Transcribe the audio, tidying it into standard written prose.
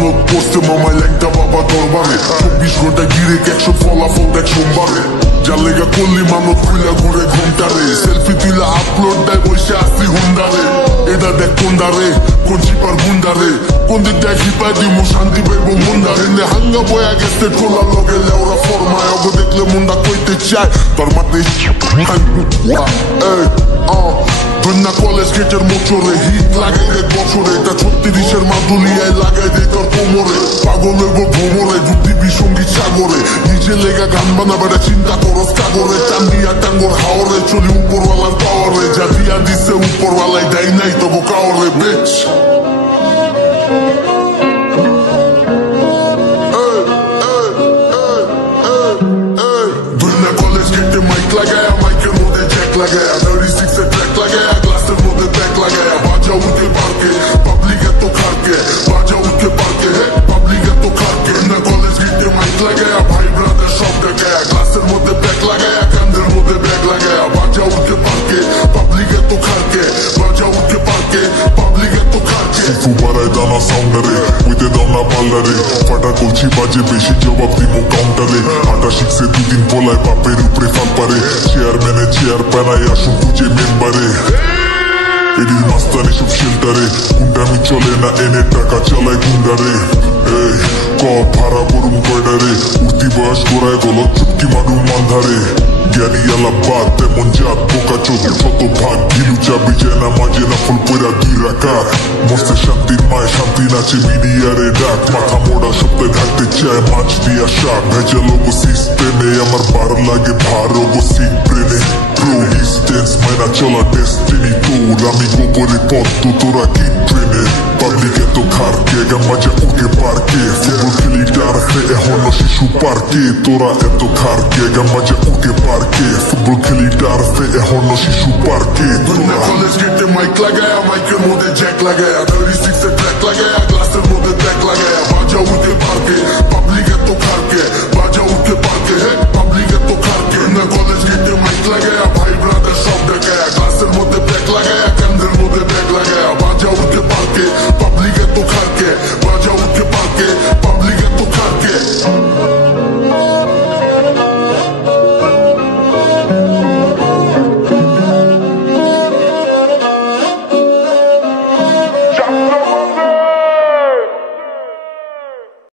মানত পড়ছে মামায় ল্যাংটা বাবা দরবারে 24 ঘন্টা গিরে 100 ফলাফল দেখ সোমবারে যার লেগা করলি মানত খুইলা ঘুরে ঘন্টারে সেলফি তুইলা আপলোড দেয় বসে আসি হুন্ডারে এটা দেখ কোন্ডারে কোন চিপার গুন্ডারে কোন দিক দেখ হিপায় দিমু শান্তি পাইব মুন্ডারে নে হাঙ্গা বয়া গেছে ঠোলা লগে লেওরা ফরমায় অগ দেখলে মুন্ডা কইতে চায় তোর মাতে বন্যা কলেজ গেটের মোচরে হিট লাগাই দেখ বছরে এটা 36-এর মাদুলিয়ায় লাগাই দেয় তোর কোমরে পাগল হইব ভ্রমরে দিবি সঙ্গীত সাগরে নিজে লেগা গান বানাবে চিন্তা করস কাগরে চান্দিয়া টাঙ্গর হাওরে চলি উপরওয়ালার পাওয়ারে যা দিয়া দিছে উপরওয়ালাই দেয় নাই তবু কাওরে বিচ বন্যা কলেজ গেটে মাইক লাগায়া মাইকের মধ্যে জ্যাক লাগায়া 36-এ ট্র্যাক লাগায়া গ্লাসের মধ্যে ব্যাগ লাগায়া বাজা উঠে পার্কে পাবলিক এত খারকে বাজা উঠে পার্কে পাবলিক এত খারকে না কলেজ গেটে মাইক লাগায়া ভাই ব্রাদার সব ডাকায়া গ্লাসের মধ্যে ব্যাগ লাগায়া কান্দের মধ্যে ব্যাগ লাগায়া বাজা উঠে পার্কে পাবলিক এত খারকে বাজা উঠে পার্কে পাবলিক এত খারকে ফুফু বাড়ায় দানা সাউন্ডারে উইতে দাও না পাল্লারে ফাটা কলছি বাজে বেশি জবাব দিমো কাউন্টারে হাঁটা শিখছে দুদিন বলায় বাপের উপরে ফাল পারে চেয়ারম্যানে চেয়ার পানায় আসুন খুঁজে মেম্বারে এদিন মাস্তানি সব শেল্টারে গুন্ডামি চলে না এনে টাকা চালায় গুন্ডারে ক ভাড়া বরুম কয়ডারে উঠতি বয়স গোড়ায় গলত চুপকি মারুম মান্ধারে জ্ঞানী আলা বাদ তেমন জাত বোকা চোখ শত ভাগ গিলু চাবি যায় না মাঝে না ফল পয়রা গিরাকার মস্তে শান্তির মায় শান্তি নাচে মিডিয়ারে ডাক মাথা মোড়া সপ্তাহে ঢাকতে চায় মাছ দিয়া শাক ভেজা লোগো সিস্টেমে আমার বার লাগে ভার ওগো সিট ব্রেনে প্রো ডিস্টেন্স মাইনা চলা ডেস্টিনি তোর আমি গোবরে পদ্ম তোরা কি ট্রেনে পাবলিক এত খারকে গান মাজা উঠে পার্কে ফুটবল খেলি ডারফে এখনো শিশু পার্কে তোরা এত খারকে গান মাজা উঠে পার্কে ফুটবল খেলি ডারফে এখনো শিশু পার্কে তোরা কলেজ গেটে মাইক লাগায়া মাইকের মধ্যে জ্যাক লাগায়া 36-এ ট্র্যাক লাগায়া গ্লাসের মধ্যে ব্যাগ লাগায়া বাজা উঠে পার্কে পাবলিক এত খারকে বাজা উঠে পার্কে পাবলিক এত খারকে না কলেজ গেটে মাইক লাগায়া ভাই ব্রাদার সব ডাকায়া গ্লাসের মধ্যে ব্যাগ লাগায়া কান্দের মধ্যে ব্যাগ লাগায়া বাজা উঠে পার্কে পাবলিক এত খারকে বাজা উঠে পার্কে পাবলিক এত খারকে Jump